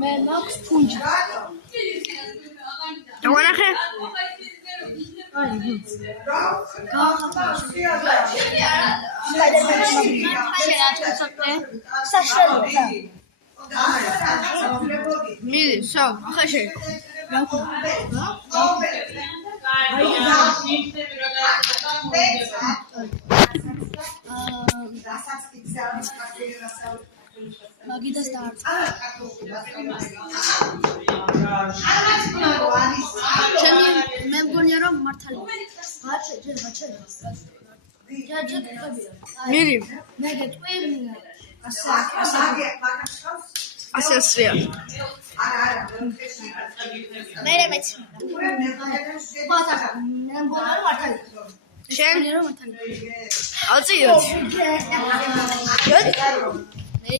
მე მაქვს ფუნჯი. მაგიდას ჩემი მე მგონია რომ მართალი მირი მე გეტყვი ასეა მე მეც მე მგონია რომ მართალი შენ რომ მართალი ალწიო